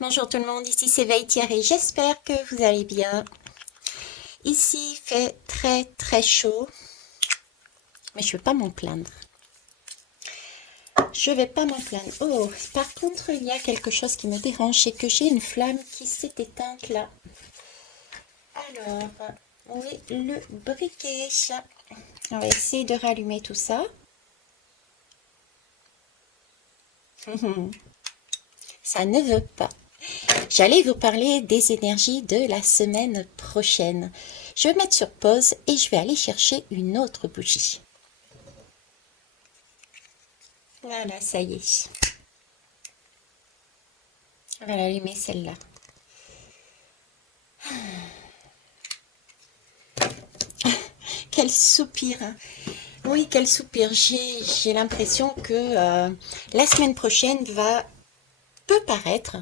Bonjour tout le monde, ici c'est Veitière et j'espère que vous allez bien. Ici il fait très très chaud, mais je ne vais pas m'en plaindre. Je vais pas m'en plaindre. Oh, par contre, il y a quelque chose qui me dérange, c'est que j'ai une flamme qui s'est éteinte là. Alors, où est le briquet? On va essayer de rallumer tout ça. Ça ne veut pas. J'allais vous parler des énergies de la semaine prochaine. Je vais mettre sur pause et je vais aller chercher une autre bougie. Voilà, ça y est. On va l'allumer celle-là. Quel soupir, hein. Oui, quel soupir. J'ai l'impression que la semaine prochaine peut paraître,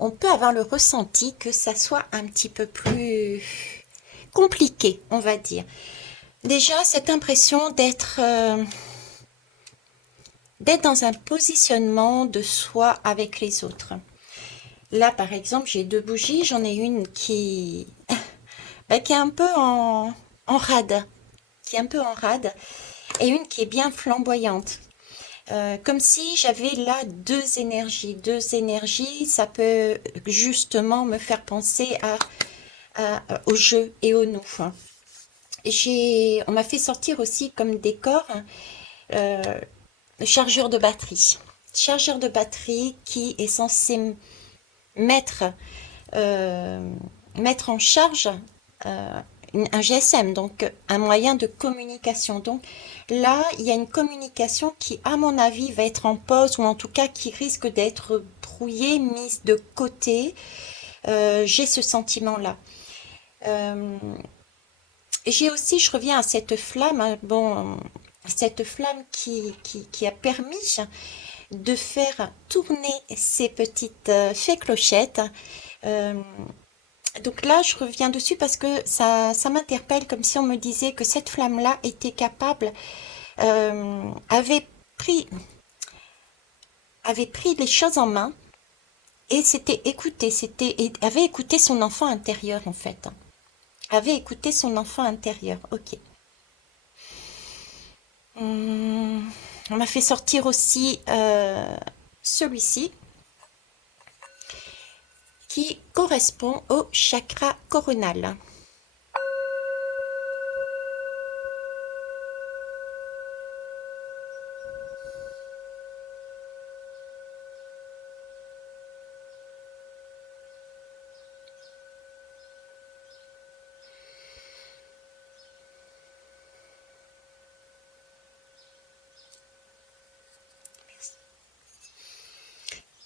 on peut avoir le ressenti que ça soit un petit peu plus compliqué, on va dire. Déjà, cette impression d'être dans un positionnement de soi avec les autres. Là, par exemple, j'ai deux bougies. J'en ai une qui est un peu en rade, qui est un peu en rade, et une qui est bien flamboyante. Comme si j'avais là deux énergies. Deux énergies, ça peut justement me faire penser au jeu et au nous. On m'a fait sortir aussi comme décor euh, le chargeur de batterie. Chargeur de batterie qui est censé mettre, euh, mettre en charge euh, un GSM, donc un moyen de communication. Donc là, il y a une communication qui, à mon avis, va être en pause ou en tout cas qui risque d'être brouillée, mise de côté. J'ai ce sentiment-là. Euh, j'ai aussi, je reviens à cette flamme, hein, bon, cette flamme qui a permis de faire tourner ces petites fées clochettes. Euh, donc là, je reviens dessus parce que ça m'interpelle comme si on me disait que cette flamme-là était capable, euh, avait pris, avait pris les choses en main et s'était écouté, avait écouté son enfant intérieur en fait. Avait écouté son enfant intérieur. Ok. Hum, on m'a fait sortir aussi celui-ci qui correspond au chakra coronal.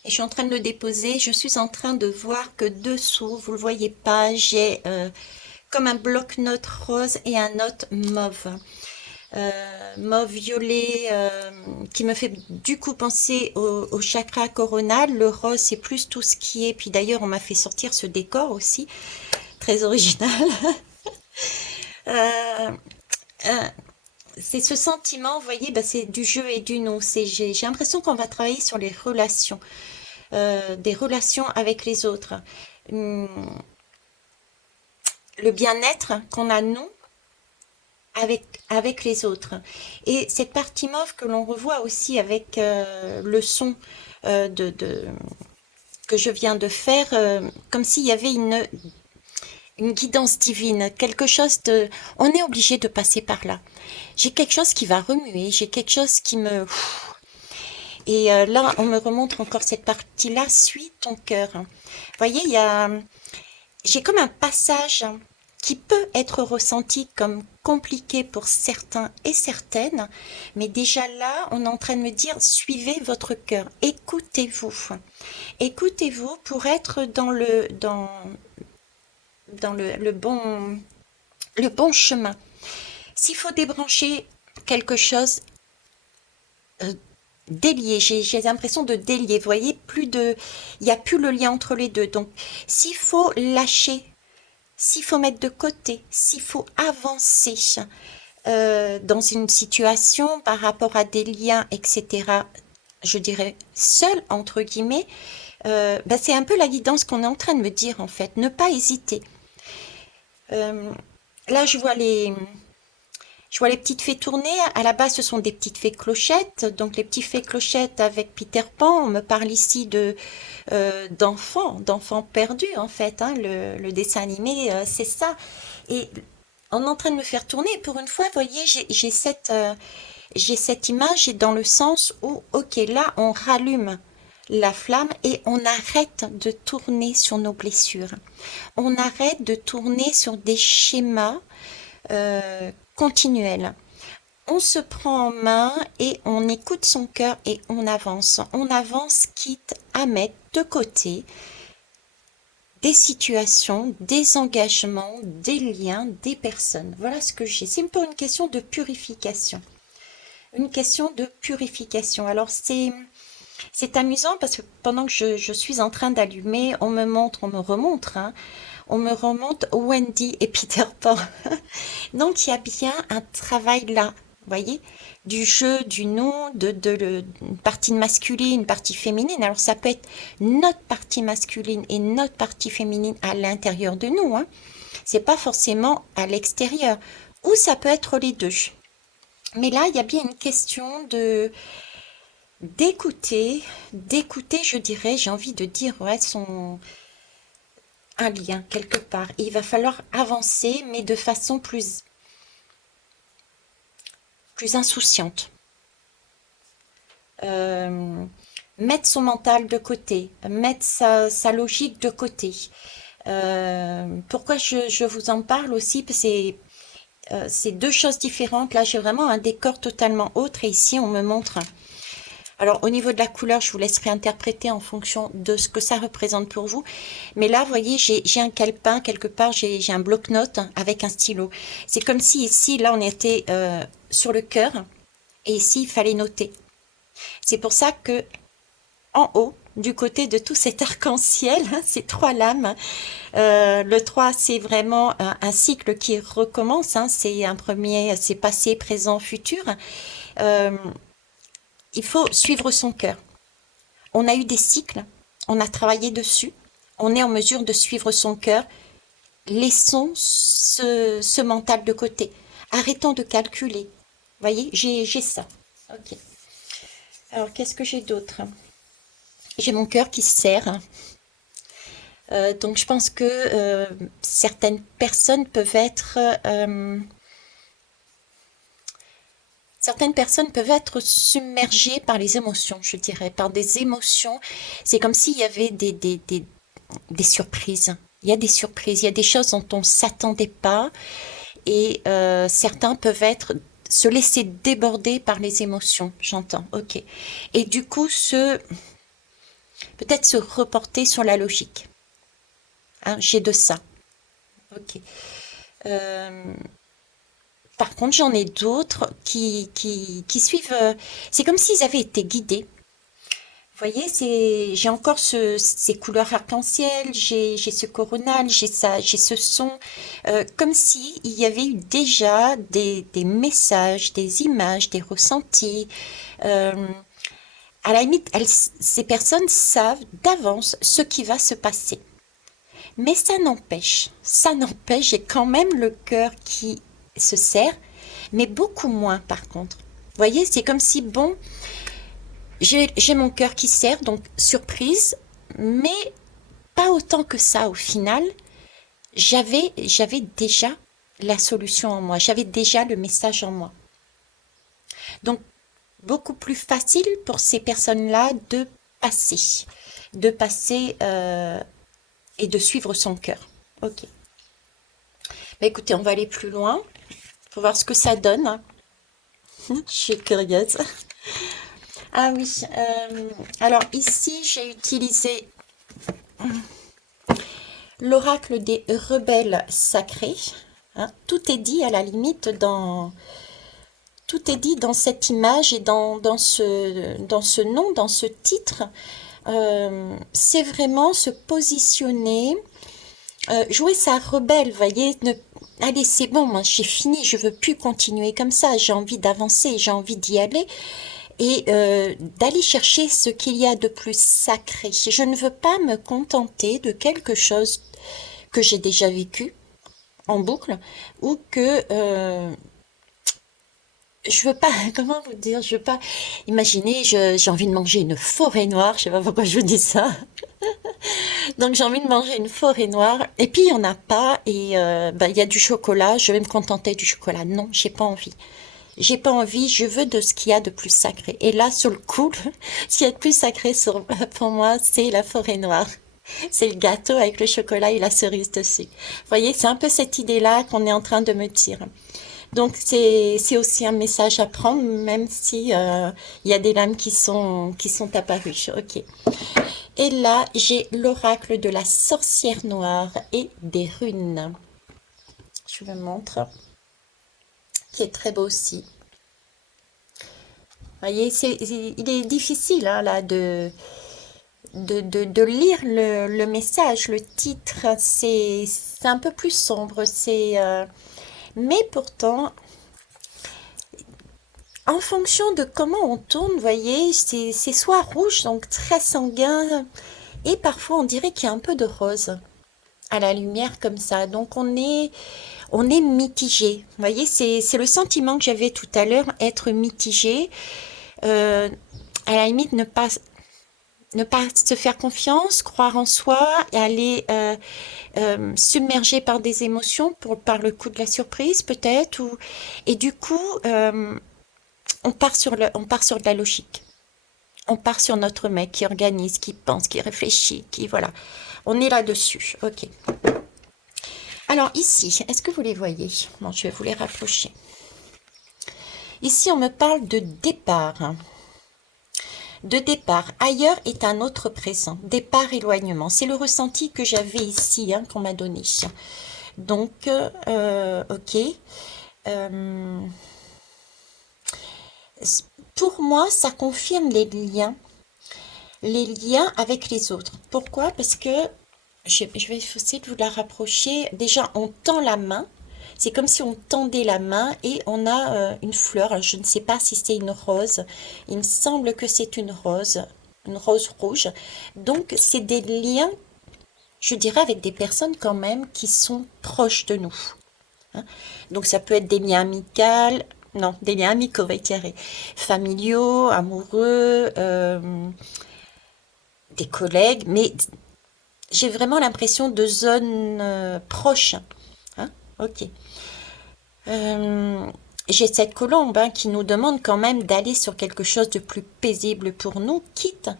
Et je suis en train de le déposer. Je suis en train de voir que dessous, vous ne le voyez pas, j'ai comme un bloc-notes rose et un note mauve. Mauve violet qui me fait du coup penser au chakra coronal. Le rose, c'est plus tout ce qui est. Puis d'ailleurs, on m'a fait sortir ce décor aussi, très original. Euh, euh, c'est ce sentiment, vous voyez, bah, c'est du jeu et du non. J'ai l'impression qu'on va travailler sur les relations, des relations avec les autres. Hum, le bien-être qu'on a nous avec les autres. Et cette partie mauve que l'on revoit aussi avec le son de que je viens de faire, comme s'il y avait une guidance divine, quelque chose de... On est obligé de passer par là. J'ai quelque chose qui va remuer, j'ai quelque chose qui me... Et là, on me remontre encore cette partie-là, suis ton cœur. Vous voyez, j'ai comme un passage qui peut être ressenti comme compliqué pour certains et certaines, mais déjà là, on est en train de me dire, suivez votre cœur, écoutez-vous. Écoutez-vous pour être dans le bon chemin. S'il faut débrancher quelque chose, euh, délier, j'ai l'impression de délier, vous voyez, il n'y a plus le lien entre les deux. Donc, s'il faut lâcher, s'il faut mettre de côté, s'il faut avancer dans une situation par rapport à des liens, etc., je dirais, seul, entre guillemets, bah, c'est un peu la guidance qu'on est en train de me dire, en fait. Ne pas hésiter. Euh, Là, je vois les petites fées tourner. À la base, ce sont des petites fées clochettes. Donc, les petites fées clochettes avec Peter Pan. On me parle ici de d'enfants perdus, en fait. Hein. Le dessin animé, c'est ça. Et on est en train de me faire tourner. Pour une fois, vous voyez, j'ai cette image dans le sens où, ok, là, on rallume la flamme et on arrête de tourner sur nos blessures. On arrête de tourner sur des schémas continuels. On se prend en main et on écoute son cœur et on avance. On avance quitte à mettre de côté des situations, des engagements, des liens, des personnes. Voilà ce que j'ai. C'est pour une question de purification. Une question de purification. Alors c'est amusant parce que pendant que je suis en train d'allumer, on me remontre, hein, on me remonte Wendy et Peter Pan. Donc il y a bien un travail là, vous voyez, du jeu, du nom, une partie masculine, une partie féminine. Alors ça peut être notre partie masculine et notre partie féminine à l'intérieur de nous, hein. C'est pas forcément à l'extérieur. Ou ça peut être les deux. Mais là, il y a bien une question de d'écouter, je dirais, j'ai envie de dire, ouais, un lien quelque part. Et il va falloir avancer, mais de façon plus insouciante. Euh, Mettre son mental de côté, mettre sa logique de côté. Pourquoi je vous en parle aussi? Parce que c'est deux choses différentes. Là, j'ai vraiment un décor totalement autre et ici, on me montre. Alors, au niveau de la couleur, je vous laisserai interpréter en fonction de ce que ça représente pour vous. Mais là, vous voyez, j'ai un calepin, quelque part, j'ai un bloc-notes avec un stylo. C'est comme si ici, là, on était sur le cœur et ici, il fallait noter. C'est pour ça que en haut, du côté de tout cet arc-en-ciel, hein, ces trois lames, le 3, c'est vraiment un cycle qui recommence. Hein, c'est un premier, c'est passé, présent, futur. Euh, il faut suivre son cœur. On a eu des cycles, on a travaillé dessus, on est en mesure de suivre son cœur. Laissons ce mental de côté. Arrêtons de calculer. Vous voyez, j'ai ça. Ok. Alors, qu'est-ce que j'ai d'autre? J'ai mon cœur qui se serre. Donc, je pense que certaines personnes peuvent être submergées par les émotions, je dirais, par des émotions. C'est comme s'il y avait des surprises. Il y a des surprises, il y a des choses dont on ne s'attendait pas et certains peuvent se laisser déborder par les émotions, j'entends, ok. Et du coup, peut-être se reporter sur la logique. Hein, j'ai de ça, ok. Euh, Par contre, j'en ai d'autres qui suivent. C'est comme s'ils avaient été guidés. Vous voyez, j'ai encore ces couleurs arc-en-ciel, j'ai ce coronal, j'ai ce son, comme si il y avait eu déjà des messages, des images, des ressentis. Euh, à la limite, ces personnes savent d'avance ce qui va se passer. Mais ça n'empêche, j'ai quand même le cœur qui se serre, mais beaucoup moins par contre. Vous voyez, c'est comme si, bon, j'ai mon cœur qui serre, donc surprise, mais pas autant que ça au final. J'avais déjà la solution en moi, j'avais déjà le message en moi. Donc, beaucoup plus facile pour ces personnes-là de passer et de suivre son cœur. Ok. Bah écoutez, on va aller plus loin pour voir ce que ça donne. Je suis curieuse. Ah oui, alors ici j'ai utilisé l'oracle des rebelles sacrés. Hein. Tout est dit à la limite tout est dit dans cette image et dans ce nom, dans ce titre. C'est vraiment se positionner, jouer sa rebelle, voyez. Allez, c'est bon, moi j'ai fini, je veux plus continuer comme ça, j'ai envie d'avancer, j'ai envie d'y aller. et d'aller chercher ce qu'il y a de plus sacré. Je ne veux pas me contenter de quelque chose que j'ai déjà vécu en boucle ou que je veux pas, comment vous dire, je veux pas imaginer, j'ai envie de manger une forêt noire, je sais pas pourquoi je vous dis ça. Donc j'ai envie de manger une forêt noire et puis il y en a pas et bah, il y a du chocolat, je vais me contenter du chocolat. Non, j'ai pas envie. J'ai pas envie, je veux de ce qu'il y a de plus sacré. Et là, sur le coup, ce qu'il y a de plus sacré pour moi, c'est la forêt noire. C'est le gâteau avec le chocolat et la cerise dessus. Vous voyez, c'est un peu cette idée-là qu'on est en train de me dire. Donc c'est aussi un message à prendre, même si il y a des lames qui sont apparues. Ok. Et là, j'ai l'oracle de la sorcière noire et des runes. Je vous le montre, qui est très beau aussi. Vous voyez, il est difficile hein, là de lire le message, le titre. C'est un peu plus sombre. Mais pourtant, en fonction de comment on tourne, vous voyez, c'est soit rouge, donc très sanguin, et parfois on dirait qu'il y a un peu de rose à la lumière comme ça. Donc on est mitigé. Vous voyez, c'est le sentiment que j'avais tout à l'heure, être mitigé. Euh, à la limite, ne pas se faire confiance, croire en soi, et aller submergé par des émotions, par le coup de la surprise peut-être, et du coup, on part sur de la logique. On part sur notre mec qui organise, qui pense, qui réfléchit, qui voilà. On est là-dessus. Ok. Alors ici, est-ce que vous les voyez? Bon, je vais vous les rapprocher. Ici, on me parle de départ. De départ, ailleurs est un autre présent. Départ, éloignement. C'est le ressenti que j'avais ici, hein, qu'on m'a donné. Donc, ok. Euh, pour moi, ça confirme les liens avec les autres. Pourquoi? Parce que je vais essayer de vous la rapprocher. Déjà, on tend la main. C'est comme si on tendait la main et on a une fleur. Alors, je ne sais pas si c'est une rose. Il me semble que c'est une rose rouge. Donc, c'est des liens, je dirais, avec des personnes quand même qui sont proches de nous. Hein. Donc, ça peut être des liens amicaux, non, des liens amicaux, va être familiaux, amoureux, des collègues, mais j'ai vraiment l'impression de zones proches. Hein. Ok. Euh, j'ai cette colombe hein, qui nous demande quand même d'aller sur quelque chose de plus paisible pour nous, quitte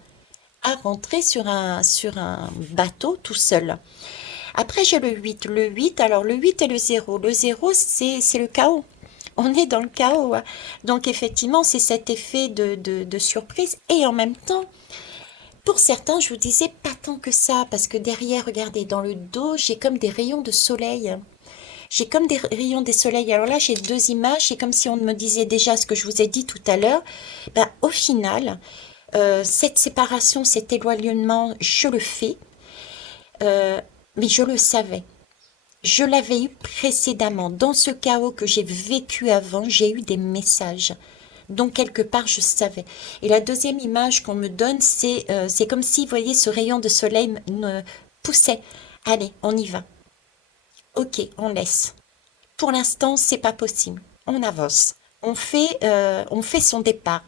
à rentrer sur un bateau tout seul. Après, j'ai le 8. Le 8, alors le 8 et le 0. Le 0, c'est le chaos. On est dans le chaos. Hein. Donc, effectivement, c'est cet effet de surprise. Et en même temps, pour certains, je vous disais pas tant que ça, parce que derrière, regardez, dans le dos, j'ai comme des rayons de soleil. J'ai comme des rayons des soleils. Alors là, j'ai deux images. C'est comme si on me disait déjà ce que je vous ai dit tout à l'heure. Ben, au final, cette séparation, cet éloignement, je le fais, euh, mais je le savais. Je l'avais eu précédemment. Dans ce chaos que j'ai vécu avant, j'ai eu des messages. Donc, quelque part, je savais. Et la deuxième image qu'on me donne, c'est comme si, vous voyez, ce rayon de soleil me poussait. Allez, on y va. Ok, on laisse. Pour l'instant, c'est pas possible. On avance. On fait son départ.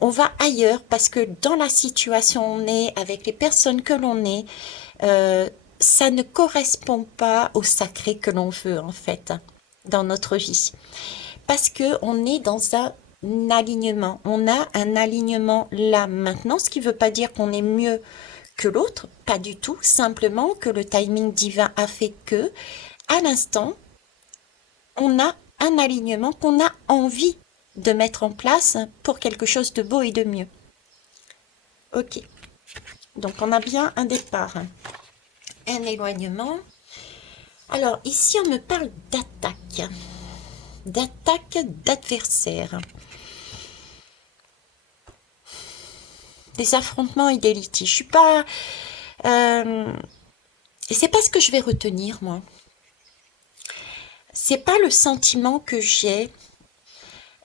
On va ailleurs parce que dans la situation où on est, avec les personnes que l'on est, euh, ça ne correspond pas au sacré que l'on veut en fait dans notre vie. Parce que on est dans un alignement. On a un alignement là maintenant, ce qui ne veut pas dire qu'on est mieux que l'autre, pas du tout. Simplement que le timing divin a fait que, à l'instant, on a un alignement qu'on a envie de mettre en place pour quelque chose de beau et de mieux. Ok, donc on a bien un départ, un éloignement. Alors ici on me parle d'attaque d'adversaires, des affrontements et des litiges. Je suis pas, c'est pas ce que je vais retenir moi. C'est pas le sentiment que j'ai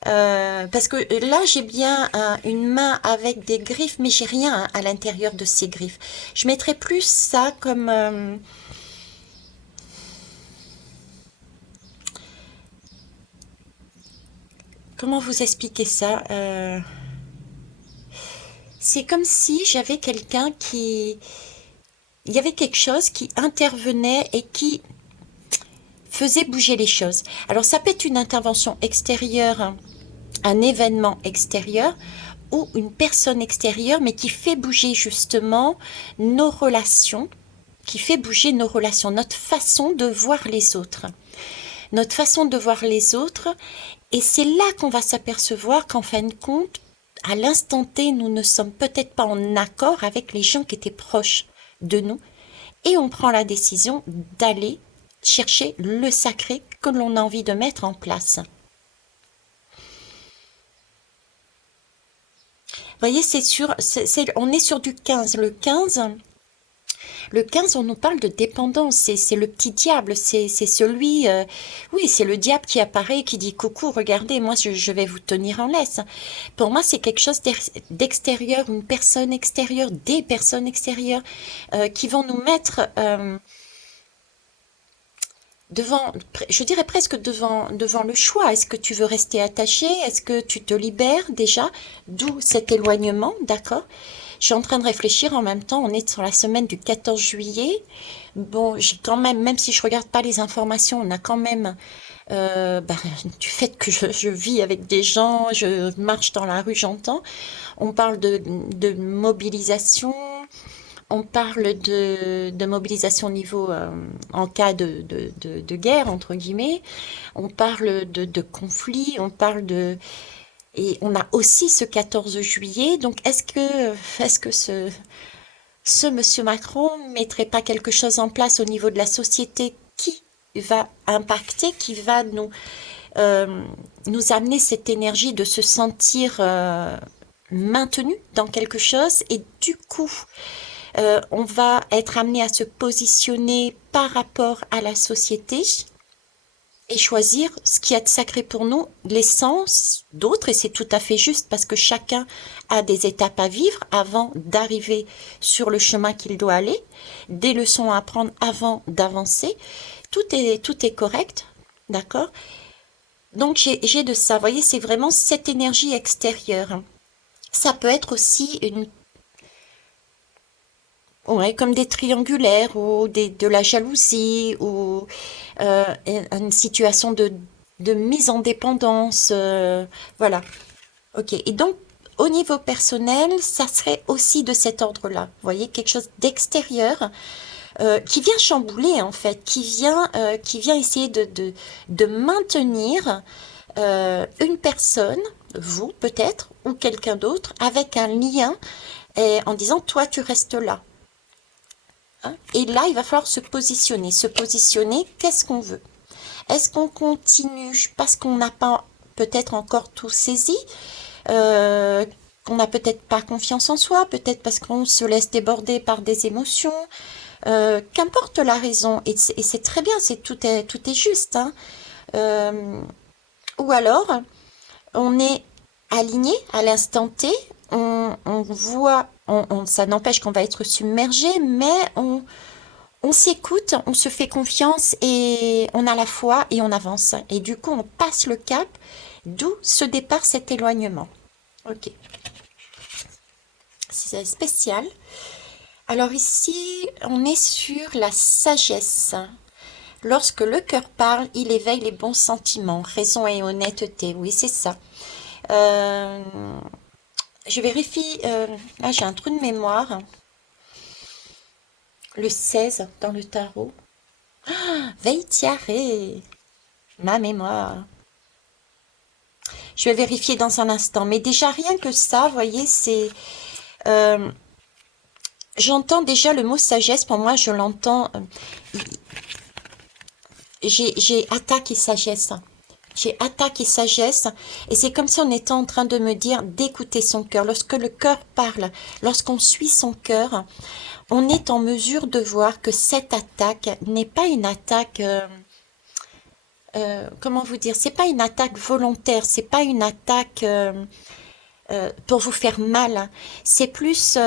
Parce que là, j'ai bien une main avec des griffes, mais j'ai rien à l'intérieur de ces griffes. Je mettrais plus ça comme... comment vous expliquer ça? C'est comme si j'avais quelqu'un qui... Il y avait quelque chose qui intervenait et qui faisait bouger les choses. Alors ça peut être une intervention extérieure, hein, un événement extérieur ou une personne extérieure, mais qui fait bouger justement nos relations, qui fait bouger nos relations, notre façon de voir les autres. Notre façon de voir les autres, et c'est là qu'on va s'apercevoir qu'en fin de compte, à l'instant T, nous ne sommes peut-être pas en accord avec les gens qui étaient proches de nous, et on prend la décision d'aller chercher le sacré que l'on a envie de mettre en place. Vous voyez, c'est sûr, on est sur du 15. Le quinze, on nous parle de dépendance, c'est le petit diable, c'est celui, oui, c'est le diable qui apparaît et qui dit coucou, regardez, moi je vais vous tenir en laisse. Pour moi, c'est quelque chose d'extérieur, une personne extérieure, des personnes extérieures qui vont nous mettre devant, je dirais presque devant le choix. Est-ce que tu veux rester attaché? Est-ce que tu te libères déjà? D'où cet éloignement, d'accord? Je suis en train de réfléchir en même temps, on est sur la semaine du 14 juillet. Bon, j'ai quand même si je regarde pas les informations, on a quand même, du fait que je vis avec des gens, je marche dans la rue, j'entends. On parle de mobilisation, on parle de mobilisation au niveau en cas de guerre, entre guillemets. On parle de conflit, on parle de... Et on a aussi ce 14 juillet. Donc, est-ce que ce monsieur Macron mettrait pas quelque chose en place au niveau de la société qui va impacter, qui va euh, nous amener cette énergie de se sentir maintenu dans quelque chose et du coup on va être amené à se positionner par rapport à la société et choisir ce qui est sacré pour nous, l'essence d'autres, et c'est tout à fait juste parce que chacun a des étapes à vivre avant d'arriver sur le chemin qu'il doit aller, des leçons à apprendre avant d'avancer. Tout est correct, d'accord? Donc j'ai de ça, vous voyez, c'est vraiment cette énergie extérieure. Ça peut être aussi ouais, comme des triangulaires ou de la jalousie ou une situation de mise en dépendance. Voilà. Ok. Et donc, au niveau personnel, ça serait aussi de cet ordre-là. Vous voyez, quelque chose d'extérieur qui vient chambouler en fait, qui vient essayer de maintenir une personne, vous peut-être, ou quelqu'un d'autre, avec un lien et en disant, toi, tu restes là. Hein. Et là, il va falloir se positionner. Se positionner, qu'est-ce qu'on veut? Est-ce qu'on continue parce qu'on n'a pas peut-être encore tout saisi, euh, qu'on n'a peut-être pas confiance en soi, peut-être parce qu'on se laisse déborder par des émotions, qu'importe la raison, et c'est très bien, tout est juste, hein. Euh, ou alors, on est aligné à l'instant T, on voit, ça n'empêche qu'on va être submergé, mais on s'écoute, on se fait confiance et on a la foi et on avance. Et du coup, on passe le cap, d'où ce départ, cet éloignement. Ok, c'est spécial. Alors ici, on est sur la sagesse. Lorsque le cœur parle, il éveille les bons sentiments, raison et honnêteté. Oui, c'est ça. Euh, je vérifie. Là, j'ai un trou de mémoire. Le 16 dans le tarot. Veitiare, ma mémoire. Je vais vérifier dans un instant. Mais déjà, rien que ça, vous voyez, c'est... euh, j'entends déjà le mot sagesse. Pour moi, je l'entends... j'ai attaque et sagesse. J'ai attaque et sagesse. Et c'est comme si on était en train de me dire d'écouter son cœur. Lorsque le cœur parle, lorsqu'on suit son cœur, on est en mesure de voir que cette attaque n'est pas une attaque comment vous dire, c'est pas une attaque volontaire, c'est pas une attaque pour vous faire mal, hein. C'est plus,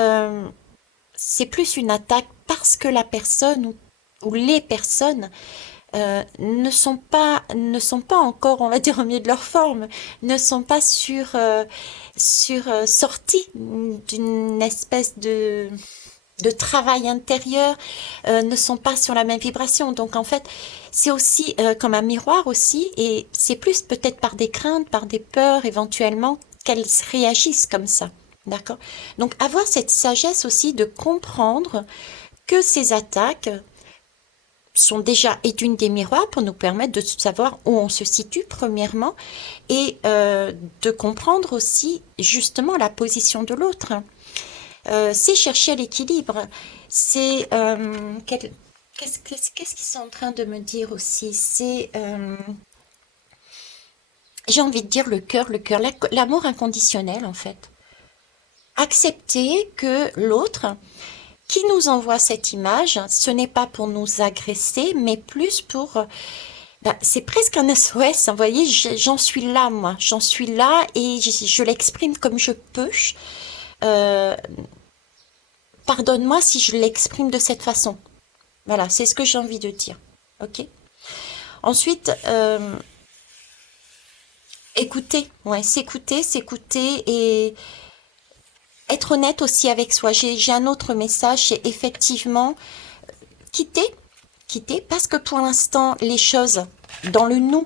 c'est plus une attaque parce que la personne ou les personnes ne sont pas encore, on va dire, au mieux de leur forme, ne sont pas sortis d'une espèce de travail intérieur, ne sont pas sur la même vibration. Donc en fait, c'est aussi comme un miroir aussi, et c'est plus peut-être par des craintes, par des peurs éventuellement qu'elles réagissent comme ça. D'accord? Donc avoir cette sagesse aussi de comprendre que ces attaques sont déjà est une des miroirs pour nous permettre de savoir où on se situe premièrement et de comprendre aussi justement la position de l'autre. C'est chercher l'équilibre. C'est qu'est-ce qu'ils sont en train de me dire aussi? C'est j'ai envie de dire le cœur, l'amour inconditionnel en fait. Accepter que l'autre qui nous envoie cette image, ce n'est pas pour nous agresser, mais plus pour... c'est presque un SOS, hein, vous voyez, j'en suis là, moi. J'en suis là et je l'exprime comme je peux. Euh, Pardonne-moi si je l'exprime de cette façon. Voilà, c'est ce que j'ai envie de dire. Ok. Ensuite, écouter, ouais, s'écouter et être honnête aussi avec soi. J'ai un autre message, c'est effectivement quitter, quitter, parce que pour l'instant, les choses dans le nous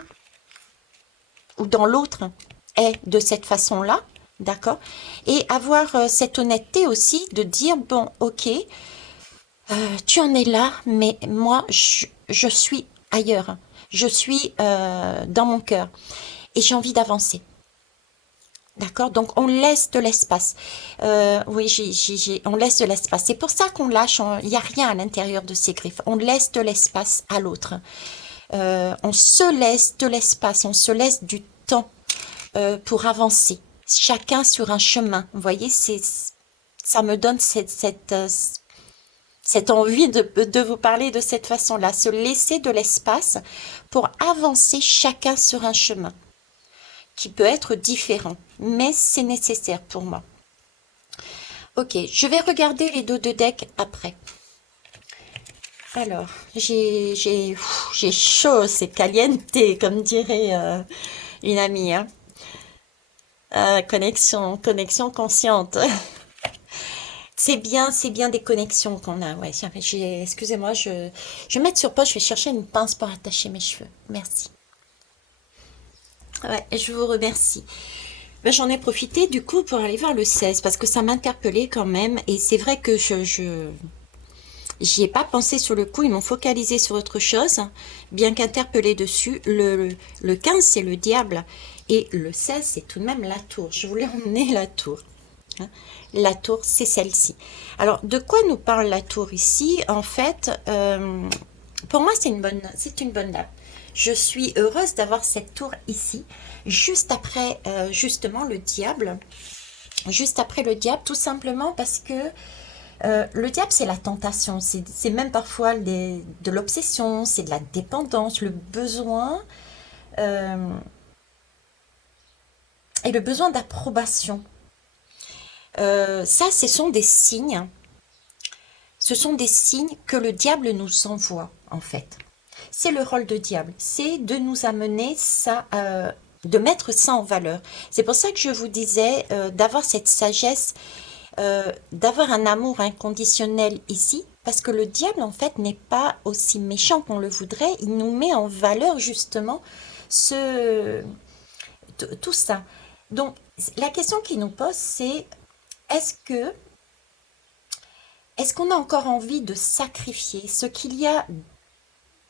ou dans l'autre est de cette façon-là, d'accord? Et avoir cette honnêteté aussi de dire, bon, ok, tu en es là, mais moi, je suis ailleurs. Je suis dans mon cœur et j'ai envie d'avancer. D'accord? Donc, on laisse de l'espace. Oui, on laisse de l'espace. C'est pour ça qu'on lâche. Il n'y a rien à l'intérieur de ces griffes. On laisse de l'espace à l'autre. On se laisse de l'espace. On se laisse du temps pour avancer. Chacun sur un chemin. Vous voyez, ça me donne cette envie de vous parler de cette façon-là. Se laisser de l'espace pour avancer chacun sur un chemin qui peut être différent, mais c'est nécessaire pour moi. Ok, je vais regarder les dos de deck après. Alors, j'ai chaud, c'est caliente, comme dirait une amie. Hein. Connexion consciente. C'est bien des connexions qu'on a. Ouais, excusez-moi, je vais mettre sur pause, je vais chercher une pince pour attacher mes cheveux. Merci. Ouais, je vous remercie. Ben, j'en ai profité du coup pour aller voir le 16 parce que ça m'interpellait quand même et c'est vrai que j'y ai pas pensé sur le coup, ils m'ont focalisé sur autre chose, bien qu'interpellé dessus. Le 15 c'est le diable et le 16 c'est tout de même la tour. Je voulais emmener la tour. Hein. La tour c'est celle-ci. Alors de quoi nous parle la tour ici? En fait, pour moi c'est une bonne date. Je suis heureuse d'avoir cette tour ici, juste après justement le diable. Juste après le diable, tout simplement parce que le diable, c'est la tentation. C'est même parfois de l'obsession, c'est de la dépendance, le besoin euh, et le besoin d'approbation. Ça, ce sont des signes. Ce sont des signes que le diable nous envoie, en fait. C'est le rôle de diable, c'est de nous amener ça, de mettre ça en valeur. C'est pour ça que je vous disais d'avoir cette sagesse, d'avoir un amour inconditionnel ici, parce que le diable en fait n'est pas aussi méchant qu'on le voudrait. Il nous met en valeur justement ce tout ça. Donc la question qu'il nous pose, c'est est-ce que est-ce qu'on a encore envie de sacrifier ce qu'il y a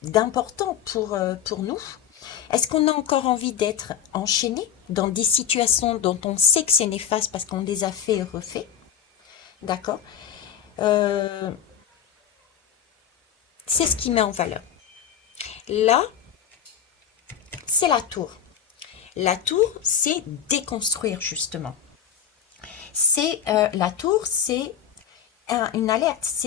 d'important pour nous? Est-ce qu'on a encore envie d'être enchaîné dans des situations dont on sait que c'est néfaste parce qu'on les a fait et refait? D'accord. Euh, c'est ce qui met en valeur. Là, c'est la tour. La tour, c'est déconstruire justement. La tour, c'est une alerte.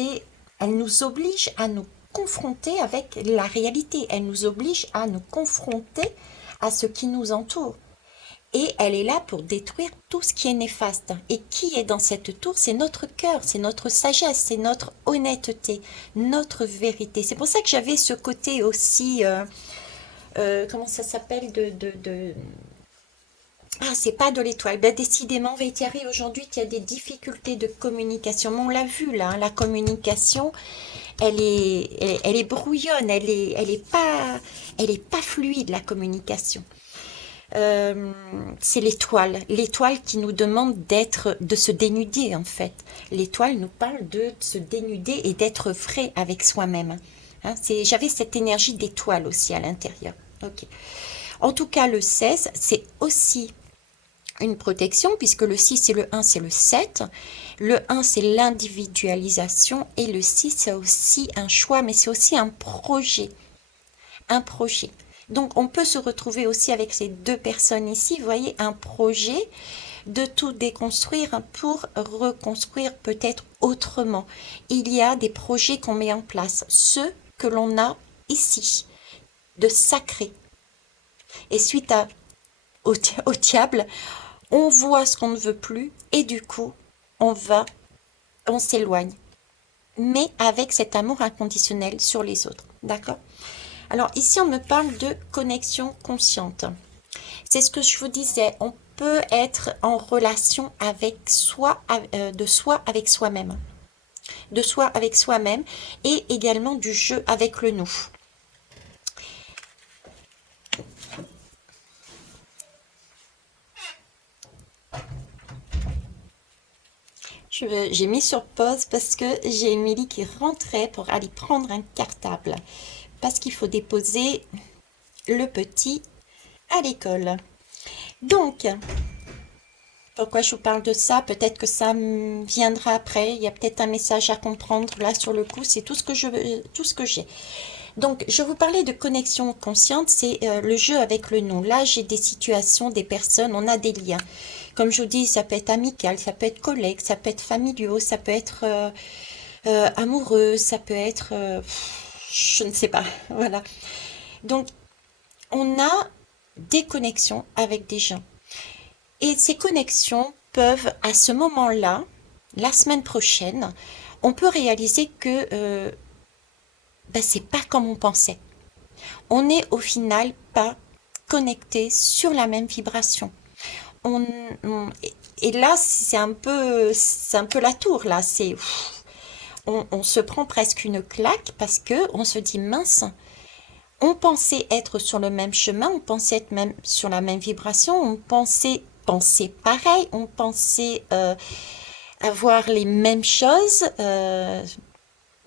Elle nous oblige à nous confronter avec la réalité. Elle nous oblige à nous confronter à ce qui nous entoure. Et elle est là pour détruire tout ce qui est néfaste. Et qui est dans cette tour? C'est notre cœur, c'est notre sagesse, c'est notre honnêteté, notre vérité. C'est pour ça que j'avais ce côté aussi, comment ça s'appelle, Ah, c'est pas de l'étoile. Ben, décidément, Vétiari, aujourd'hui, il y a des difficultés de communication. Mais on l'a vu là, hein, la communication, elle est brouillonne, elle est pas fluide, la communication. C'est l'étoile qui nous demande de se dénuder en fait. L'étoile nous parle de se dénuder et d'être vrai avec soi-même. Hein, j'avais cette énergie d'étoile aussi à l'intérieur. Ok. En tout cas, le 16, c'est aussi une protection puisque le 6 et le 1, c'est le 7. Le 1, c'est l'individualisation et le 6, c'est aussi un choix, mais c'est aussi un projet. Un projet. Donc, on peut se retrouver aussi avec ces deux personnes ici, vous voyez, un projet de tout déconstruire pour reconstruire peut-être autrement. Il y a des projets qu'on met en place, ceux que l'on a ici, de sacré. Et suite au diable, on voit ce qu'on ne veut plus et du coup, on s'éloigne. Mais avec cet amour inconditionnel sur les autres, d'accord? Alors ici, on me parle de connexion consciente. C'est ce que je vous disais, on peut être en relation avec soi, de soi avec soi-même. De soi avec soi-même et également du jeu avec le nous. J'ai mis sur pause parce que j'ai Émilie qui rentrait pour aller prendre un cartable. Parce qu'il faut déposer le petit à l'école. Donc, pourquoi je vous parle de ça? Peut-être que ça me viendra après. Il y a peut-être un message à comprendre. Là, sur le coup, c'est tout ce que j'ai. Donc, je vous parlais de connexion consciente. C'est le jeu avec le nous. Là, j'ai des situations, des personnes, on a des liens. Comme je vous dis, ça peut être amical, ça peut être collègue, ça peut être familiaux, ça peut être amoureux, ça peut être... je ne sais pas. Voilà. Donc, on a des connexions avec des gens. Et ces connexions peuvent, à ce moment-là, la semaine prochaine, on peut réaliser que c'est pas comme on pensait. On n'est au final pas connecté sur la même vibration. On, et là, c'est un peu la tour, là. On se prend presque une claque parce que on se dit mince. On pensait être sur le même chemin, on pensait être même sur la même vibration, on pensait penser pareil, on pensait avoir les mêmes choses.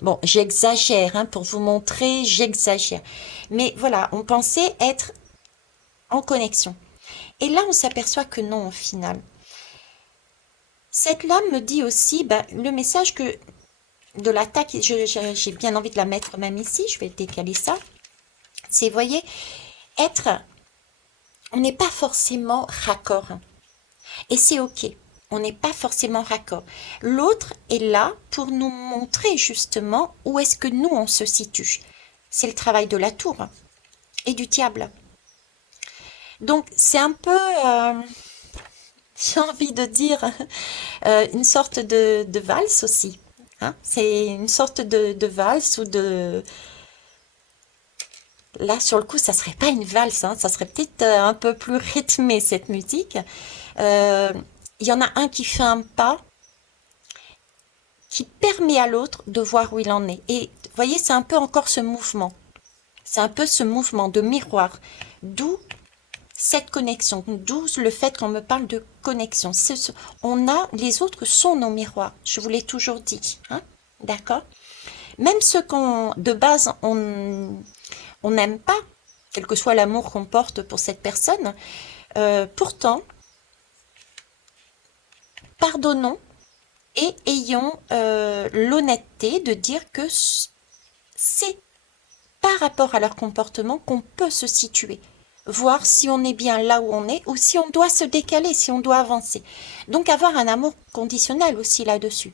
Bon, j'exagère, hein, pour vous montrer, j'exagère. Mais voilà, on pensait être en connexion. Et là, on s'aperçoit que non, au final. Cette lame me dit aussi, le message que de l'attaque, j'ai bien envie de la mettre même ici, je vais décaler ça. C'est, vous voyez, on n'est pas forcément raccord. Et c'est ok, on n'est pas forcément raccord. L'autre est là pour nous montrer justement où est-ce que nous, on se situe. C'est le travail de la tour et du diable. Donc, c'est un peu, j'ai envie de dire, une sorte de valse aussi. Hein. C'est une sorte de valse ou de... Là, sur le coup, ça serait pas une valse, hein, ça serait peut-être un peu plus rythmé, cette musique. Il y en a un qui fait un pas qui permet à l'autre de voir où il en est. Et vous voyez, c'est un peu encore ce mouvement. C'est un peu ce mouvement de miroir. D'où cette connexion, d'où le fait qu'on me parle de connexion. Les autres sont nos miroirs. Je vous l'ai toujours dit. Hein, d'accord? Même ceux de base, on n'aime pas, quel que soit l'amour qu'on porte pour cette personne. Pourtant, pardonnons et ayons l'honnêteté de dire que c'est par rapport à leur comportement qu'on peut se situer, voir si on est bien là où on est ou si on doit se décaler, si on doit avancer. Donc avoir un amour conditionnel aussi là-dessus.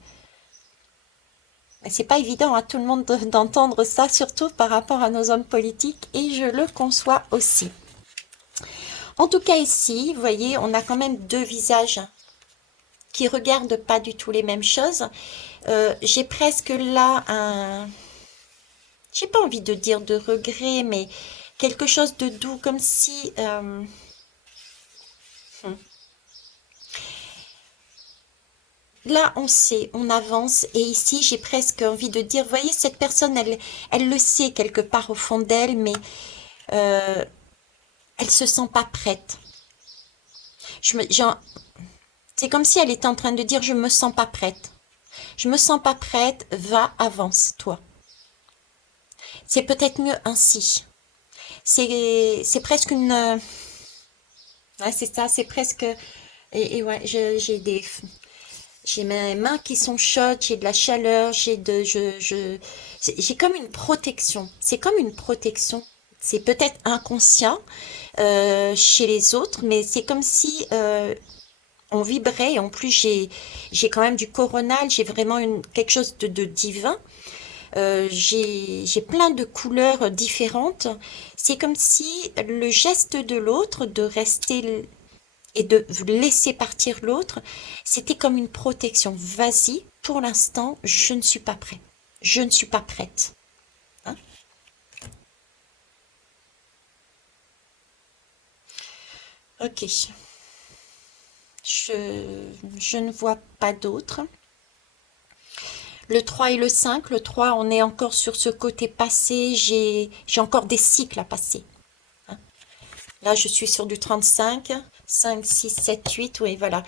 C'est pas évident à tout le monde d'entendre ça, surtout par rapport à nos hommes politiques, et je le conçois aussi. En tout cas, ici, vous voyez, on a quand même deux visages qui regardent pas du tout les mêmes choses. J'ai presque là un, j'ai pas envie de dire de regret, mais quelque chose de doux, comme si hmm. Là, on sait, on avance, et ici, j'ai presque envie de dire, vous voyez, cette personne, elle le sait quelque part au fond d'elle, mais euh, elle se sent pas prête. C'est comme si elle était en train de dire, je me sens pas prête. Je me sens pas prête, va, avance, toi. C'est peut-être mieux ainsi. C'est presque une... ouais, c'est ça, c'est presque... Et ouais, j'ai mes mains qui sont chaudes, j'ai de la chaleur, j'ai comme une protection. C'est comme une protection. C'est peut-être inconscient chez les autres, mais c'est comme si on vibrait. Et en plus, j'ai quand même du coronal, j'ai vraiment quelque chose de divin. J'ai plein de couleurs différentes. C'est comme si le geste de l'autre, de rester et de laisser partir l'autre, c'était comme une protection. Vas-y, pour l'instant, je ne suis pas prêt. Je ne suis pas prête. Hein. Ok. Je ne vois pas d'autre. Le 3 et le 5. Le 3, on est encore sur ce côté passé. J'ai encore des cycles à passer. Hein. Là, je suis sur du 35, 5, 6, 7, 8, oui, voilà.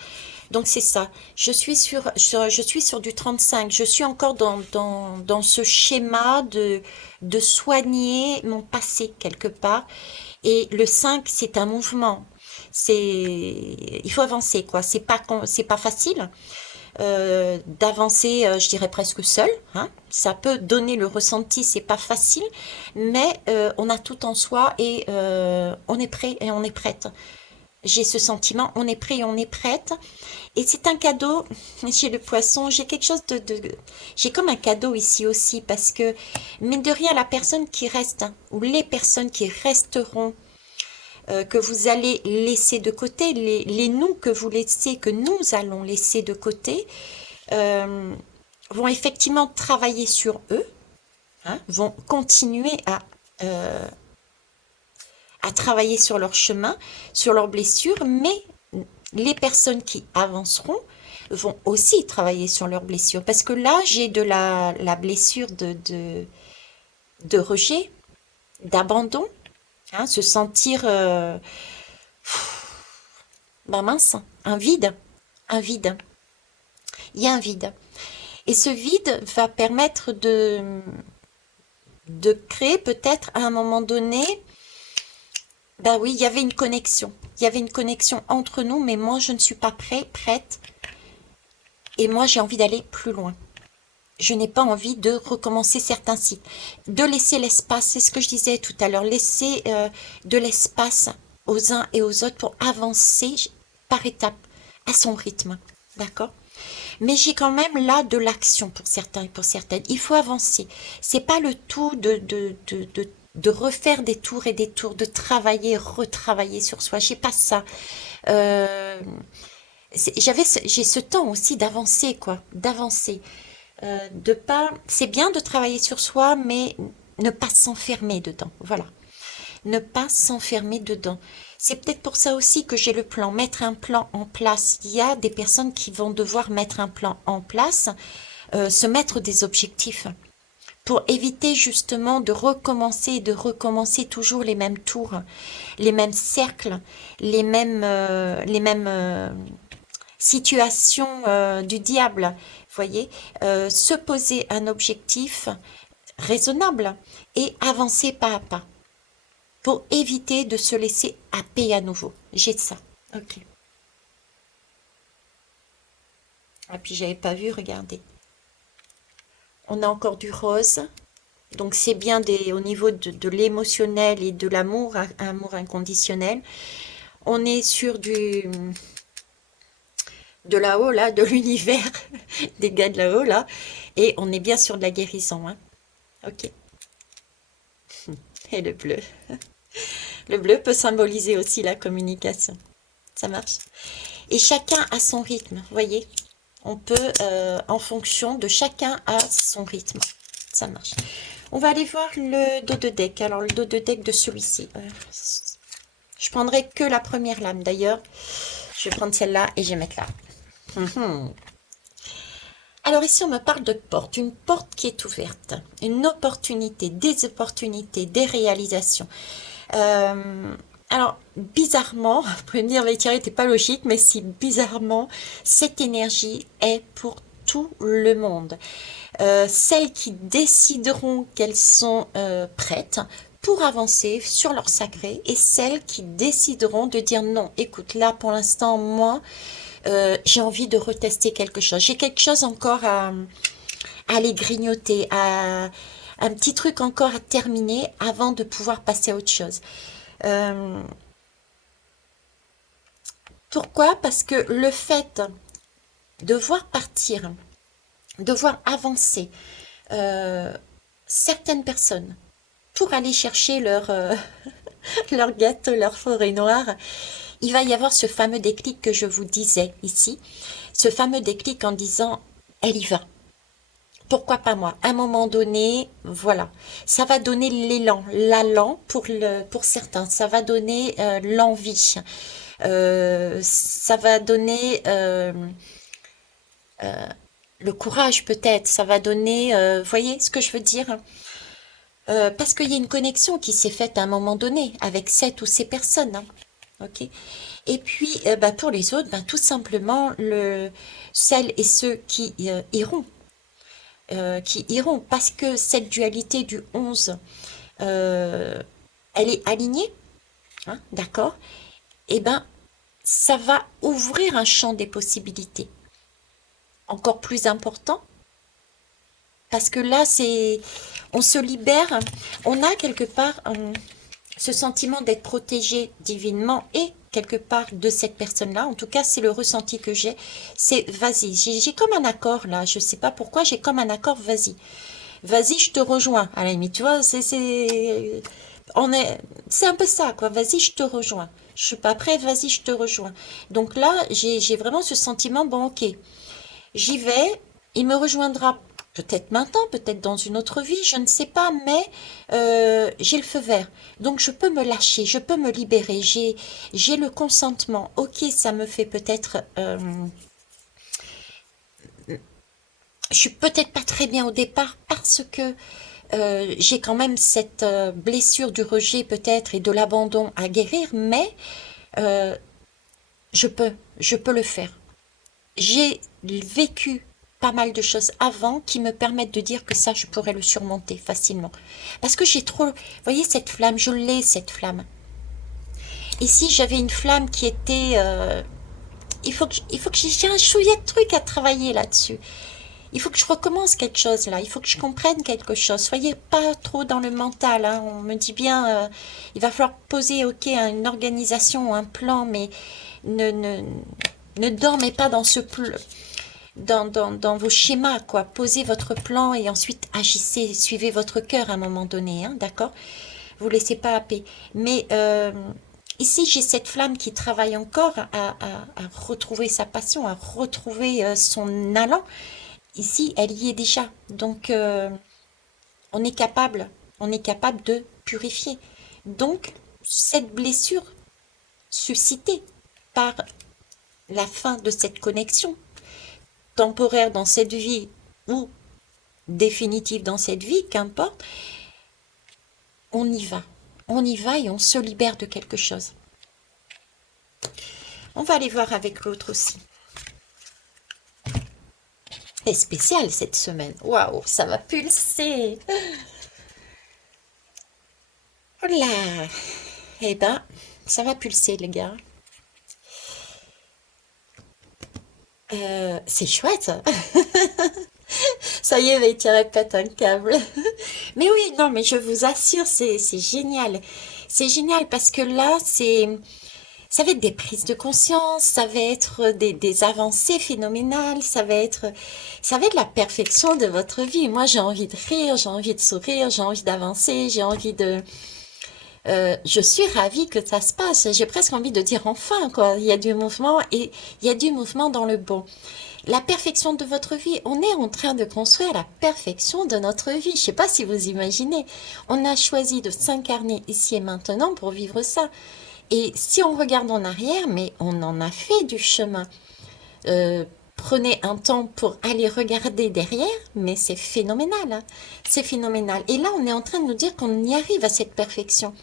Donc, c'est ça. Je suis sur du 35. Je suis encore dans ce schéma de soigner mon passé quelque part. Et le 5, c'est un mouvement. Il faut avancer, quoi. C'est pas facile d'avancer, je dirais presque seul. Hein. Ça peut donner le ressenti, c'est pas facile, mais on a tout en soi et on est prêt et on est prête. J'ai ce sentiment, on est prêt et on est prête. Et c'est un cadeau chez le poisson. J'ai quelque chose j'ai comme un cadeau ici aussi parce que, mine de rien, la personne qui reste, hein, ou les personnes qui resteront, que vous allez laisser de côté, les nous que vous laissez, que nous allons laisser de côté, euh, vont effectivement travailler sur eux, hein, vont continuer euh, à travailler sur leur chemin, sur leurs blessures, mais les personnes qui avanceront vont aussi travailler sur leurs blessures. Parce que là, j'ai de la blessure de rejet, d'abandon, hein, se sentir, ben mince, un vide, un vide. Il y a un vide. Et ce vide va permettre de créer peut-être à un moment donné, ben oui, il y avait une connexion. Il y avait une connexion entre nous, mais moi, je ne suis pas prête. Et moi, j'ai envie d'aller plus loin. Je n'ai pas envie de recommencer certains cycles. De laisser l'espace, c'est ce que je disais tout à l'heure, laisser de l'espace aux uns et aux autres pour avancer par étapes, à son rythme. D'accord? Mais j'ai quand même là de l'action pour certains et pour certaines. Il faut avancer. C'est pas le tout de refaire des tours et des tours, de travailler, retravailler sur soi. J'ai pas ça. Euh, j'ai ce temps aussi d'avancer, quoi, d'avancer. De pas, c'est bien de travailler sur soi, mais ne pas s'enfermer dedans. Voilà. Ne pas s'enfermer dedans. C'est peut-être pour ça aussi que j'ai le plan, mettre un plan en place. Il y a des personnes qui vont devoir mettre un plan en place, se mettre des objectifs pour éviter justement de recommencer et de recommencer toujours les mêmes tours, les mêmes cercles, les mêmes situations du diable. Vous voyez, se poser un objectif raisonnable et avancer pas à pas pour éviter de se laisser happer à nouveau. J'ai ça. Ok. Ah, puis j'avais pas vu, regardez. On a encore du rose. Donc c'est bien au niveau de l'émotionnel et de l'amour, amour inconditionnel. On est sur de là-haut, là, de l'univers, des gars de là-haut, là. Et on est bien sur de la guérison, hein. Ok. Et le bleu. Le bleu peut symboliser aussi la communication. Ça marche. Et chacun a son rythme, vous voyez. On peut, en fonction de chacun a son rythme. Ça marche. On va aller voir le dos de deck. Alors, le dos de deck de celui-ci. Je prendrai que la première lame, d'ailleurs. Je vais prendre celle-là et je vais mettre là. Mhm. Alors ici, on me parle de porte, une porte qui est ouverte, une opportunité, des réalisations. Euh, alors, bizarrement, vous pouvez me dire, mais Thierry, t'es pas logique, mais si bizarrement, cette énergie est pour tout le monde. Celles qui décideront qu'elles sont prêtes pour avancer sur leur sacré et celles qui décideront de dire non, écoute, là pour l'instant, moi, j'ai envie de retester quelque chose. J'ai quelque chose encore à aller grignoter, un petit truc encore à terminer avant de pouvoir passer à autre chose. Euh, Pourquoi? Parce que le fait de voir partir, de voir avancer euh, certaines personnes pour aller chercher leur gâteau, leur forêt noire, il va y avoir ce fameux déclic que je vous disais ici, ce fameux déclic en disant, elle y va. Pourquoi pas moi? À un moment donné, voilà, ça va donner l'élan, l'allant pour certains, ça va donner l'envie, ça va donner le courage peut-être, ça va donner, voyez ce que je veux dire? Parce qu'il y a une connexion qui s'est faite à un moment donné avec cette ou ces personnes, hein. Ok. Et puis, bah, pour les autres, bah, tout simplement, celles et ceux qui iront, parce que cette dualité du 11, euh, elle est alignée, hein, d'accord? Et ben, ça va ouvrir un champ des possibilités encore plus important, parce que là, on se libère, on a quelque part ce sentiment d'être protégé divinement et quelque part de cette personne-là. En tout cas, c'est le ressenti que j'ai. C'est vas-y. J'ai comme un accord là. Je sais pas pourquoi. J'ai comme un accord. Vas-y. Vas-y, je te rejoins. À la limite, tu vois, c'est un peu ça, quoi. Vas-y, je te rejoins. Je suis pas prête. Vas-y, je te rejoins. Donc là, j'ai vraiment ce sentiment. Bon, ok. J'y vais. Il me rejoindra peut-être maintenant, peut-être dans une autre vie, je ne sais pas, mais j'ai le feu vert. Donc je peux me lâcher, je peux me libérer, j'ai le consentement. Ok, ça me fait peut-être... je suis peut-être pas très bien au départ parce que j'ai quand même cette blessure du rejet peut-être et de l'abandon à guérir, mais euh, je peux le faire. J'ai vécu pas mal de choses avant qui me permettent de dire que ça, je pourrais le surmonter facilement. Parce que j'ai trop... Vous voyez, cette flamme, je l'ai, cette flamme. Et si j'avais une flamme qui était... il faut que j'ai un chouïa de truc à travailler là-dessus. Il faut que je recommence quelque chose là. Il faut que je comprenne quelque chose. Soyez pas trop dans le mental, hein. On me dit bien, il va falloir poser, ok, une organisation, un plan, mais ne, ne, ne dormez pas dans dans vos schémas, quoi. Posez votre plan et ensuite agissez, suivez votre cœur à un moment donné, hein, d'accord? Vous laissez pas happer. Mais ici, j'ai cette flamme qui travaille encore à retrouver sa passion, à retrouver son allant. Ici, elle y est déjà. Donc, on est capable de purifier. Donc, cette blessure suscitée par la fin de cette connexion temporaire dans cette vie ou définitive dans cette vie, qu'importe, on y va. On y va et on se libère de quelque chose. On va aller voir avec l'autre aussi. C'est spécial cette semaine. Waouh, ça va pulser. Oh là. Eh ben, ça va pulser, les gars. C'est chouette. Ça y est, mais tu répètes un câble. Mais oui, non, mais je vous assure, c'est génial. C'est génial parce que là, ça va être des prises de conscience, ça va être des avancées phénoménales, ça va être la perfection de votre vie. Moi, j'ai envie de rire, j'ai envie de sourire, j'ai envie d'avancer, j'ai envie de... je suis ravie que ça se passe. J'ai presque envie de dire enfin, quoi. Il y a du mouvement et il y a du mouvement dans le bon. La perfection de votre vie, on est en train de construire la perfection de notre vie. Je sais pas si vous imaginez. On a choisi de s'incarner ici et maintenant pour vivre ça. Et si on regarde en arrière, mais on en a fait du chemin. Prenez un temps pour aller regarder derrière, mais c'est phénoménal, hein. C'est phénoménal. Et là, on est en train de nous dire qu'on y arrive à cette perfection.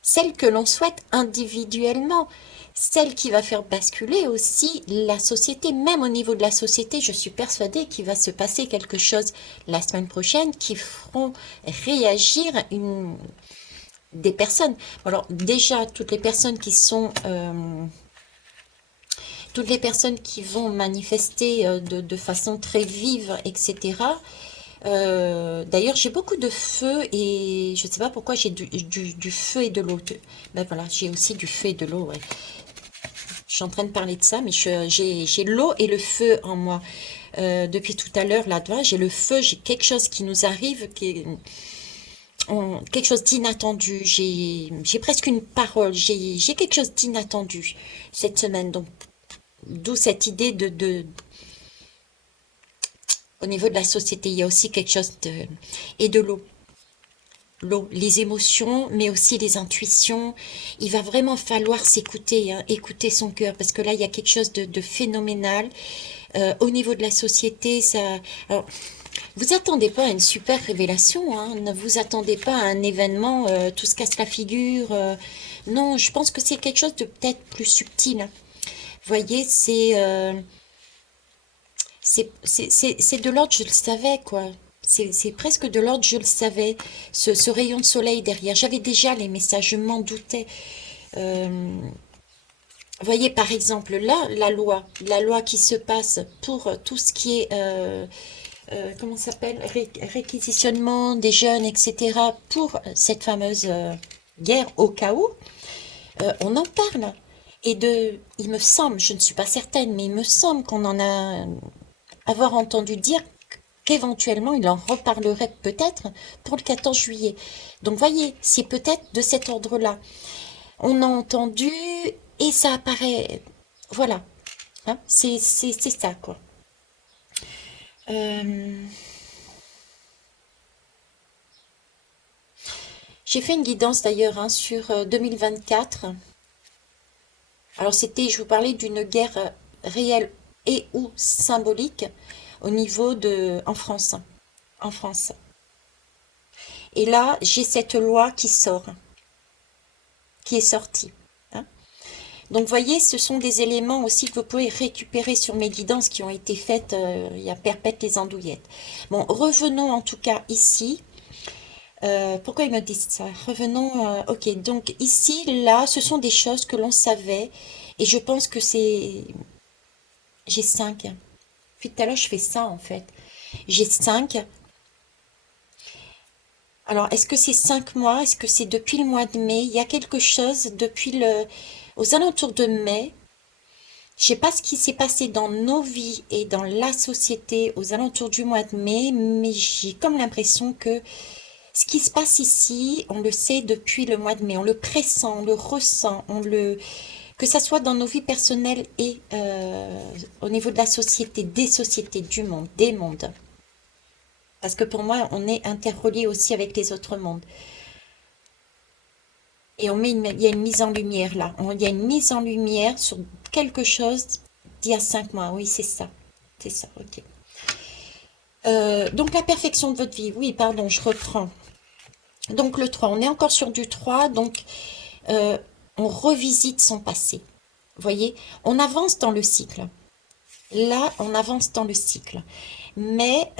Celle que l'on souhaite individuellement, celle qui va faire basculer aussi la société, même au niveau de la société, je suis persuadée qu'il va se passer quelque chose la semaine prochaine qui feront réagir des personnes. Alors déjà, toutes les personnes qui vont manifester de façon très vive, etc. D'ailleurs, j'ai beaucoup de feu et je ne sais pas pourquoi j'ai du feu et de l'eau. Ben voilà, j'ai aussi du feu et de l'eau, ouais. Je suis en train de parler de ça, mais j'ai l'eau et le feu en moi. Depuis tout à l'heure, là-dedans, j'ai le feu, j'ai quelque chose qui nous arrive, quelque chose d'inattendu. J'ai presque une parole, j'ai quelque chose d'inattendu cette semaine. Donc, d'où cette idée au niveau de la société, il y a aussi quelque chose et de l'eau. L'eau, les émotions, mais aussi les intuitions. Il va vraiment falloir s'écouter, hein, écouter son cœur, parce que là, il y a quelque chose de phénoménal. Au niveau de la société, ça... Alors, vous attendez pas à une super révélation, hein, ne vous attendez pas à un événement, tout se casse la figure. Non, je pense que c'est quelque chose de peut-être plus subtil, hein. Vous voyez, c'est de l'ordre, je le savais, quoi. C'est presque de l'ordre, je le savais. Ce rayon de soleil derrière. J'avais déjà les messages, je m'en doutais. Euh, voyez, par exemple, là, la loi qui se passe pour tout ce qui est, comment ça s'appelle, réquisitionnement des jeunes, etc., pour cette fameuse guerre au cas où, on en parle. Il me semble, je ne suis pas certaine, mais il me semble qu'on en a avoir entendu dire qu'éventuellement il en reparlerait peut-être pour le 14 juillet. Donc voyez, c'est peut-être de cet ordre-là. On a entendu et ça apparaît. Voilà, hein, c'est ça, quoi. Euh, j'ai fait une guidance d'ailleurs, hein, sur 2024. Alors c'était, je vous parlais d'une guerre réelle et ou symbolique au niveau en France. En France. Et là, j'ai cette loi qui sort, qui est sortie, hein. Donc, vous voyez, ce sont des éléments aussi que vous pouvez récupérer sur mes guidances qui ont été faites il y a perpète les andouillettes. Bon, revenons en tout cas ici. Pourquoi ils me disent ça? Revenons, ok, donc ici, là, ce sont des choses que l'on savait. Et je pense que c'est... J'ai 5. Puis tout à l'heure, je fais ça, en fait. J'ai 5. Alors, est-ce que c'est 5 mois? Est-ce que c'est depuis le mois de mai? Il y a quelque chose aux alentours de mai. Je sais pas ce qui s'est passé dans nos vies et dans la société aux alentours du mois de mai, mais j'ai comme l'impression que ce qui se passe ici, on le sait depuis le mois de mai. On le pressent, on le ressent, que ça soit dans nos vies personnelles et au niveau de la société, des sociétés, du monde, des mondes. Parce que pour moi, on est interrelié aussi avec les autres mondes. Et il y a une mise en lumière là. Il y a une mise en lumière sur quelque chose d'il y a 5 mois. Oui, c'est ça. C'est ça, ok. Donc la perfection de votre vie. Oui, pardon, je reprends. Donc le 3, on est encore sur du 3. Donc euh, on revisite son passé. Vous voyez, on avance dans le cycle. Là, on avance dans le cycle. Mais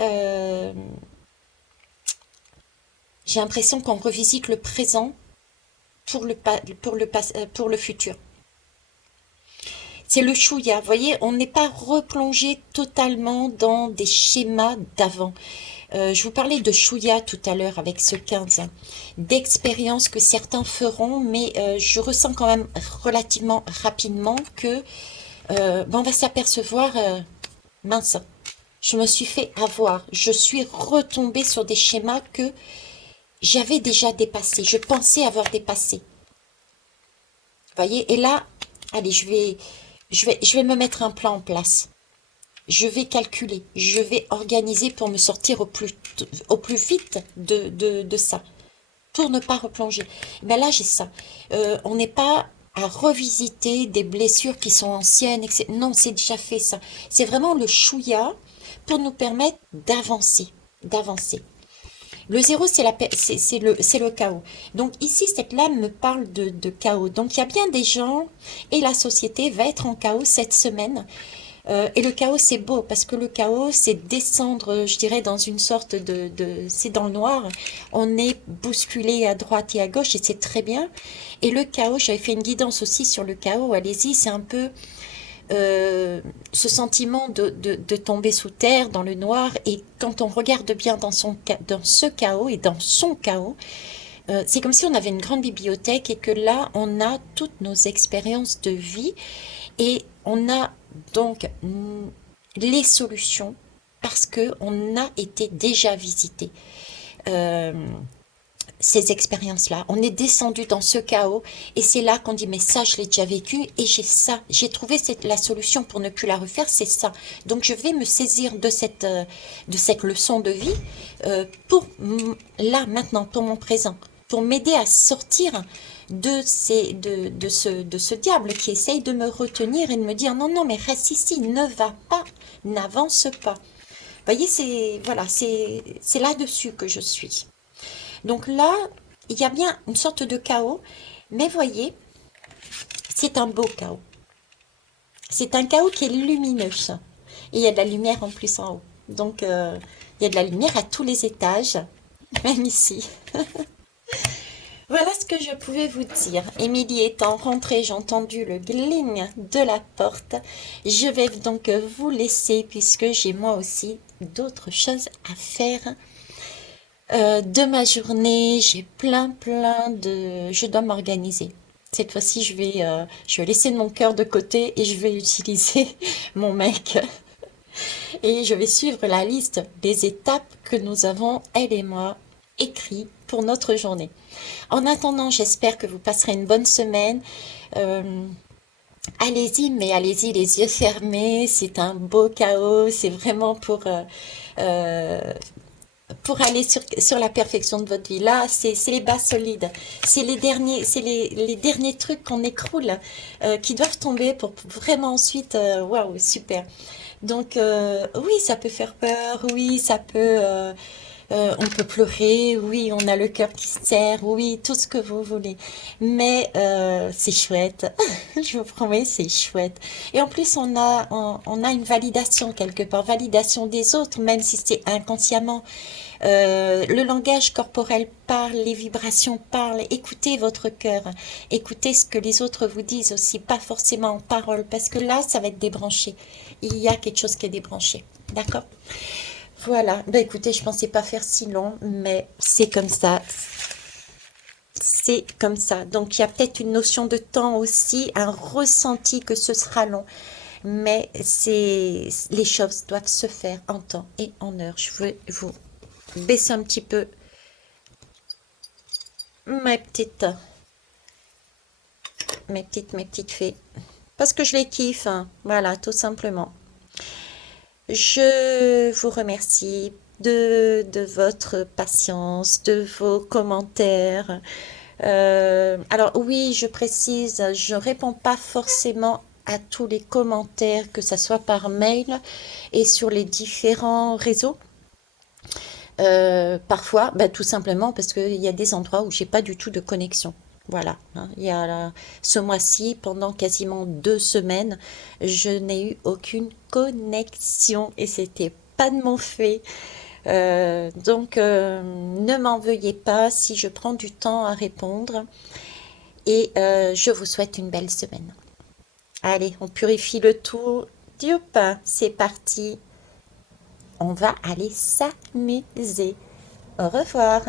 j'ai l'impression qu'on revisite le présent pour le futur. C'est le chouïa, vous voyez, on n'est pas replongé totalement dans des schémas d'avant. Je vous parlais de Chouïa tout à l'heure avec ce 15, d'expériences que certains feront, mais je ressens quand même relativement rapidement que ben, on va s'apercevoir, mince, je me suis fait avoir, je suis retombée sur des schémas que j'avais déjà dépassés, je pensais avoir dépassé. Vous voyez, et là, allez, je vais me mettre un plan en place. Je vais calculer, je vais organiser pour me sortir au plus vite de ça, pour ne pas replonger. Mais là, j'ai ça. On n'est pas à revisiter des blessures qui sont anciennes, etc. Non, c'est déjà fait ça. C'est vraiment le chouïa pour nous permettre d'avancer, d'avancer. Le zéro, c'est le chaos. Donc ici, cette lame me parle de chaos. Donc il y a bien des gens et la société va être en chaos cette semaine. Et le chaos, c'est beau parce que le chaos, c'est descendre, je dirais, dans une sorte c'est dans le noir. On est bousculé à droite et à gauche et c'est très bien. Et le chaos, j'avais fait une guidance aussi sur le chaos. Allez-y, c'est un peu ce sentiment de tomber sous terre, dans le noir. Et quand on regarde bien dans ce chaos et dans son chaos, c'est comme si on avait une grande bibliothèque et que là, on a toutes nos expériences de vie et on a donc les solutions parce que on a été déjà visité euh, ces expériences-là. On est descendu dans ce chaos et c'est là qu'on dit mais ça je l'ai déjà vécu et j'ai ça, j'ai trouvé la solution pour ne plus la refaire, c'est ça. Donc je vais me saisir de cette leçon de vie pour là maintenant, pour mon présent, pour m'aider à sortir de ce diable qui essaye de me retenir et de me dire non, non, mais reste ici, ne va pas, n'avance pas. Vous voyez, c'est voilà, c'est là-dessus que je suis. Donc là, il y a bien une sorte de chaos, mais voyez, c'est un beau chaos. C'est un chaos qui est lumineux. Et il y a de la lumière en plus en haut. Donc, il y a de la lumière à tous les étages, même ici. Voilà ce que je pouvais vous dire. Émilie étant rentrée, j'ai entendu le gling de la porte. Je vais donc vous laisser puisque j'ai moi aussi d'autres choses à faire de ma journée. J'ai plein de... Je dois m'organiser. Cette fois-ci, je vais laisser mon cœur de côté et je vais utiliser mon mec. Et je vais suivre la liste des étapes que nous avons, elle et moi, écrit pour notre journée. En attendant, j'espère que vous passerez une bonne semaine. Euh, Allez-y, mais allez-y les yeux fermés. C'est un beau chaos. C'est vraiment euh, pour aller sur la perfection de votre vie. Là, c'est les bases solides. C'est les derniers trucs qu'on écroule, qui doivent tomber pour vraiment ensuite, waouh, super. Donc, oui, ça peut faire peur, oui, on peut pleurer, oui, on a le cœur qui se serre, oui, tout ce que vous voulez. Mais c'est chouette, je vous promets, c'est chouette. Et en plus, on a une validation quelque part, validation des autres, même si c'est inconsciemment. Le langage corporel parle, les vibrations parlent. Écoutez votre cœur, écoutez ce que les autres vous disent aussi, pas forcément en parole, parce que là, ça va être débranché. Il y a quelque chose qui est débranché, d'accord? Voilà, bah écoutez, je pensais pas faire si long, mais c'est comme ça. C'est comme ça. Donc il y a peut-être une notion de temps aussi, un ressenti que ce sera long. Mais les choses doivent se faire en temps et en heure. Je veux vous baisser un petit peu mes petites, mes petites fées. Parce que je les kiffe, hein. Voilà, tout simplement. Je vous remercie de votre patience, de vos commentaires. Alors oui, je précise, je ne réponds pas forcément à tous les commentaires, que ce soit par mail et sur les différents réseaux. Parfois, bah, tout simplement parce qu'il y a des endroits où j'ai pas du tout de connexion. Voilà, hein. Il y a ce mois-ci, pendant quasiment 2 semaines, je n'ai eu aucune connexion et c'était pas de mon fait. Donc, ne m'en veuillez pas si je prends du temps à répondre et je vous souhaite une belle semaine. Allez, on purifie le tout. Youp, c'est parti. On va aller s'amuser. Au revoir.